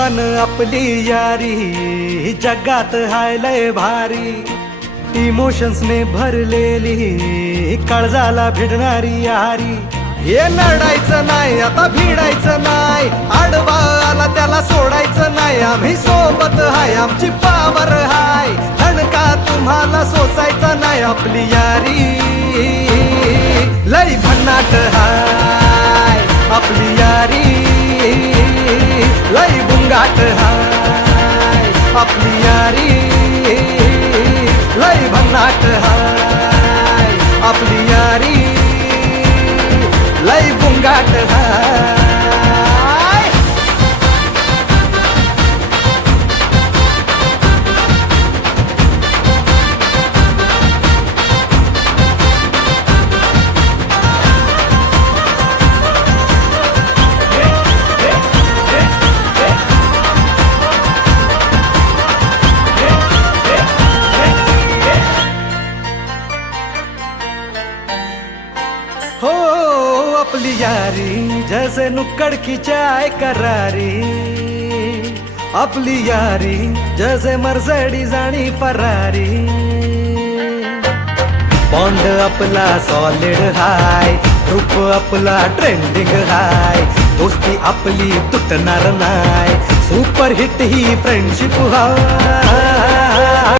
तुफान आपली यारी जगात हाय लय भारी, इमोशन्स ने भरलेली काळजाला भिडणारी यारी. हे लढायचं नाही आता भिडायचं नाही, आडवा आला त्याला सोडायचं नाही. आम्ही सोबत हाय आमची पावर हाय, धणका तुम्हाला सोसायचा नाही. आपली यारी लय भन्नाट हाय, आपली यारी लय बुंगाट हाय. आपली यारी लय भन्नाट हाय, आपली यारी लय बुंगाट हाय. हो अपनी यारी जैसे नुक्कड़ की चाय करारी, अपनी यारी जैसे मर्सिडीज आणि फरारी. बॉन्ड आपला सॉलिड हाय, ग्रुप आपला ट्रेंडिंग हाय. दोस्ती आपली तुटणार नाय, सुपर हिट ही फ्रेंडशिप हाय.